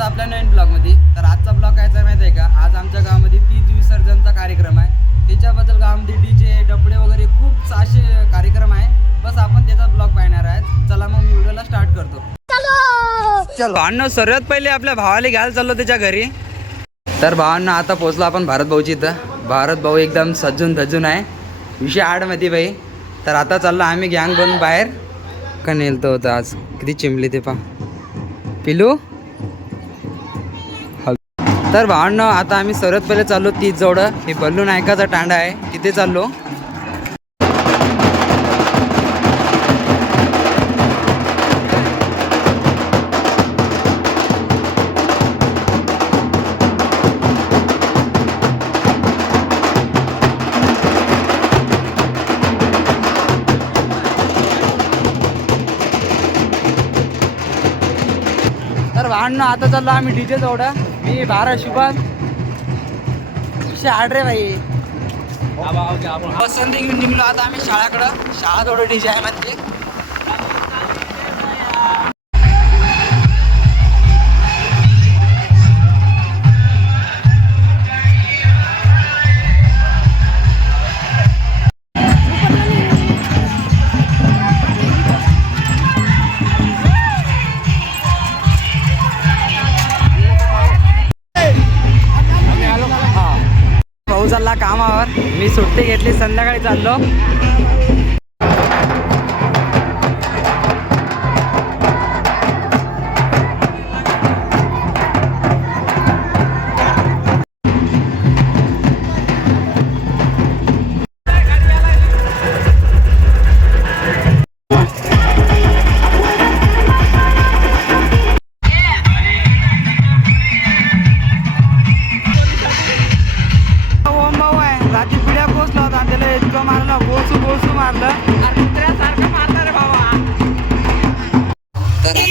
तुमचं आपल्या नवीन ब्लॉगमध्ये. तर आजचा ब्लॉग कायचा आहे माहिती आहे का? आज आमच्या गावामध्ये तीज विसर्जनचा कार्यक्रम आहे. त्याच्याबद्दल गावामध्ये डी जे डपडे वगैरे खूप असे कार्यक्रम आहे. बस आपण त्याचा ब्लॉग पाहणार आहे चला मग मी व्हिडिओला स्टार्ट करतो. चल! भावांनो सर्वात पहिले आपल्या भावाला घ्यायला चाललो त्याच्या घरी. तर भावांना आता पोचलो आपण भारत भाऊची इथं. भारत भाऊ एकदम सजून धजून आहे. विषय आडमध्ये बाई तर आता चाललो आम्ही गँग बनून बाहेर. का नेलतं होतं आज. किती चिमली ते पा पिलू? तर भावांनो आता आम्ही सर्वात पहिले चाललो तीच जवळ हे बल्लू नायकाचा टांडा आहे. तिथे चाललो. तर भांडणं आता चाललो आम्ही डीजे जवळ मी बारा शुभात आठ रे भाई. पसंत घेऊन निघलो आता आम्ही शाळाकडं. शाळा जवळ डीजे आहे कामावर. मी सुट्टी घेतली संध्याकाळी चाललो.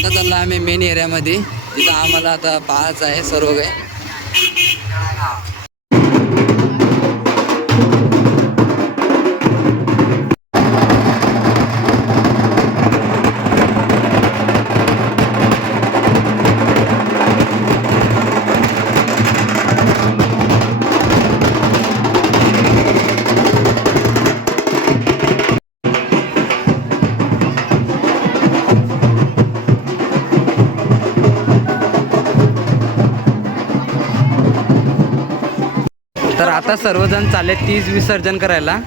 आता चाललो आम्ही मेन एरियामध्ये तिथं आम्हाला आता पाहायचं आहे सर्व काही. आता सर्वजण चालले तीज विसर्जन करायला.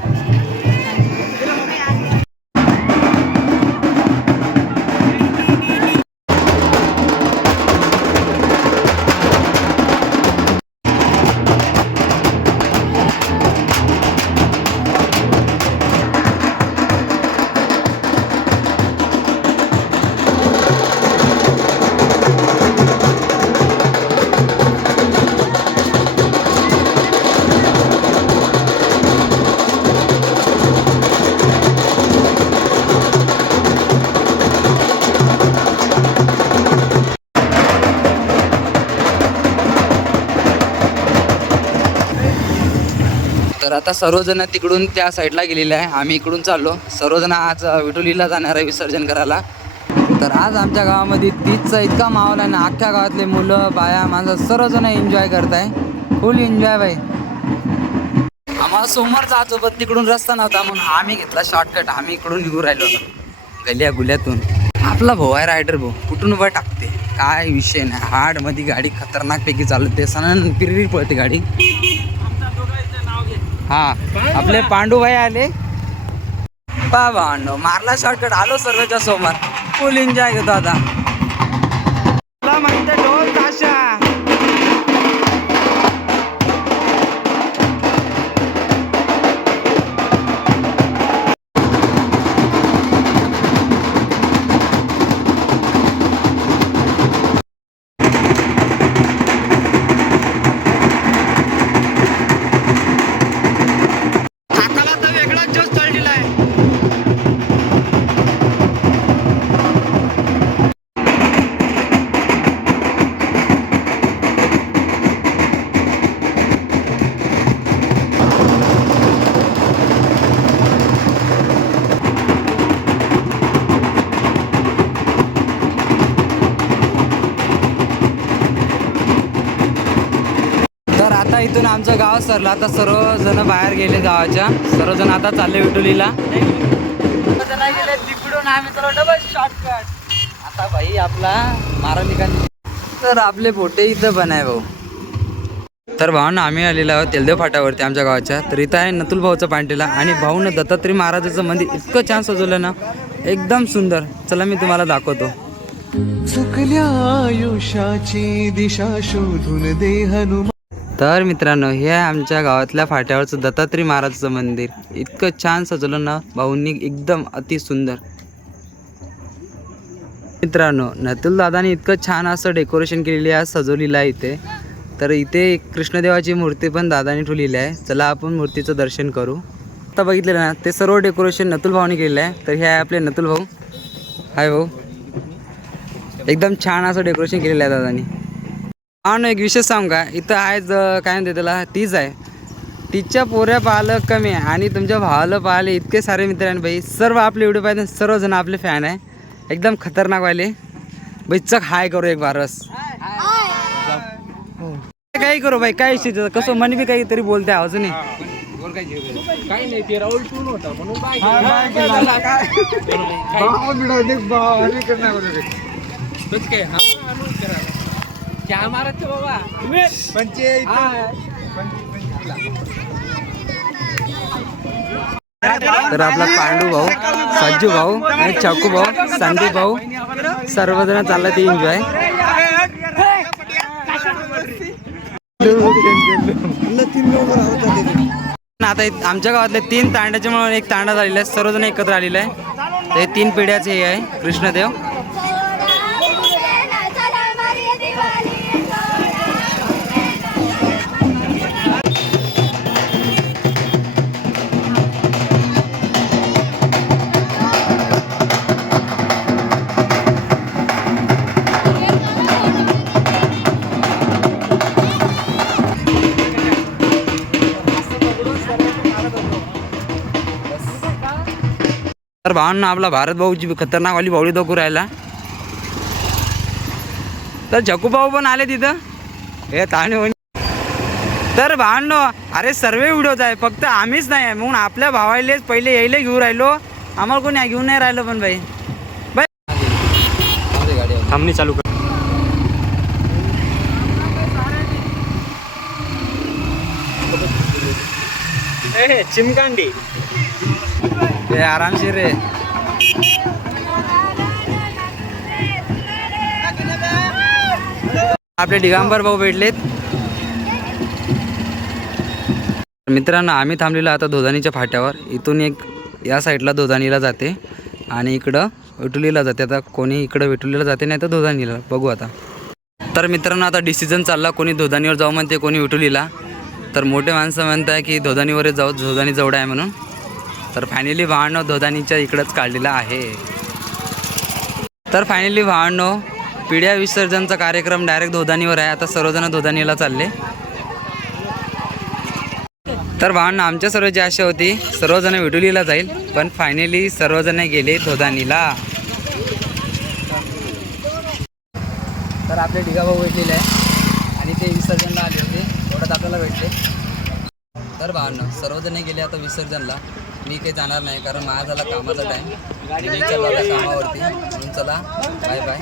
तर आता सर्वजण तिकडून त्या साईडला गेलेले आहे. आम्ही इकडून चाललो. सर्वजण आज विटोलीला जाणार आहे विसर्जन करायला. तर आज आमच्या गावामध्ये तीजचा इतका माहोल आहे ना अख्ख्या गावातले मुलं बाया माणसं सर्वजण एन्जॉय करत आहे फुल एन्जॉय बाई आम्हाला समोर जात होतं तिकडून रस्ता नव्हता म्हणून आम्ही घेतला शॉर्टकट आम्ही इकडून निघून राहिलो गल्या गुल्यातून. आपला भाऊ आहे रायडर भाऊ. कुठून उभा टाकते? काय विषय नाही. हार्डमध्ये गाडी खतरनाकपैकी चालवते. सण पिररी पळते गाडी. हा. आपले पांडूभाई आले. बाबा भांडो मारला शॉर्टकट आलो सर्वच्या समोर फुल एन्जॉय घेतो आता. इथून आमचं गाव सरलं. आता सर्वजण बाहेर गेले गावाच्या. सर्वजण आता चालले विटुलीला गेले तिकडून. आम्ही चला डबल शॉर्टकट आता भाई आपला मारा तर आपले फोटे इथं पण आहे भाऊ. तर भावांना आम्ही आलेलो आहोत तेलदेव फाट्यावरती आमच्या गावाच्या. तर इथं आहे नतुल भाऊचा पांटेला आणि भाऊनं दत्तात्रय महाराजाचं मंदिर इतकं छान सजवलं ना एकदम सुंदर. चला मी तुम्हाला दाखवतो. चुकल्या आयुष्याची दिशा शोधून दे हनुमान तर मित्रांनो हे आहे आमच्या गावातल्या फाट्यावरचं दत्तात्री महाराजचं मंदिर. इतकं छान सजवलं ना भाऊंनी एकदम अति सुंदर. मित्रांनो नतुल दादाने इतकं छान असं डेकोरेशन केलेली आहे सजवलेलं आहे इथे. तर इथे एक कृष्णदेवाची मूर्ती पण दादाने ठेवलेली आहे. चला आपण मूर्तीचं दर्शन करू. आता बघितलं ना ते सर्व डेकोरेशन नतुल भाऊने केलेलं आहे. तर हे आहे आपले नतुल भाऊ. हाय भाऊ. एकदम छान असं डेकोरेशन केलेलं आहे दादानी. हा ना एक विशेष सांग का? इथं आहे ज- काय म्हणते त्याला? तीच आहे. तिच्या पोऱ्या पाहिलं कमी आहे. आणि तुमच्या भावाला पाहिले इतके सारे मित्र आहे भाई सर्व आपले व्हिडिओ पाहिजे सर्वजण आपले फॅन आहे. एकदम खतरनाक वाले. भाई चक हाय करू एक बारस. काही करू भाई काय इच्छित कसं मन बी काहीतरी बोलते आवाज नाही काही नाही ते राहुल टून होता. म्हणून चहा मारत तो बाबा? तर आपला पांडू भाऊ सज्जू भाऊ आणि चाकू भाऊ संदीप भाऊ सर्वजण चालला ते एन्जॉय आता आमच्या गावातले तीन तांड्याचे म्हणून एक तांडा झालेला आहे सर्वजण एकत्र आलेले आहे. हे तीन पिढ्याचे हे आहे कृष्णदेव. तर भावांना आपला भारत भाऊची खतरनाक वाली बावळी दाखवू राहिला. तर झकू भाऊ पण आले तिथं. हे ताणे तर भावांनो अरे सर्व व्हिडिओच आहे फक्त आम्हीच नाही आहे. म्हणून आपल्या भावालेच पहिले यायला घेऊन राहिलो. आम्हाला कोणी घेऊन नाही राहिलो पण भाई बाई. थांबणी चालू कर. चिमकांडी. हे आरामशीर रे. आपले डिगांबर भाऊ भेटलेत. मित्रांनो आम्ही थांबलेलो आता धोदानीच्या फाट्यावर. इथून एक या साईडला धोदानीला जाते आणि इकडं विटुलीला जाते. आता कोणी इकडं विटुलीला जाते नाही तर धोदानीला बघू आता. तर मित्रांनो आता डिसिजन चालला कोणी धोदानीवर जाऊ म्हणते कोणी विटुलीला तर मोठे माणसं म्हणत आहे की धोदानीवरच जाऊ धोदानी जवळ आहे म्हणून. तर फायनली भावांनो धोदानीच्या इकडंच काढलेला आहे. तर फायनली भावांनो पिढ्या विसर्जनचा कार्यक्रम डायरेक्ट धोदानीवर आहे. आता सर्वजण धोदानीला चालले. तर भावांना आमच्या सर्वांची आशा होती सर्वजण विडुलीला जाईल. पण फायनली सर्वजण गेले धोदानीला तर आपले ढिगाभाऊ भेटलेले आहे आणि ते विसर्जनला आले होते. एवढ्यात आपल्याला भेटले. तर भावांना सर्वजण गेले आता विसर्जनला. मी काही जाणार नाही कारण माझा झाला कामाचा टाईम मी चला कामावरती. म्हणून चला. Bye bye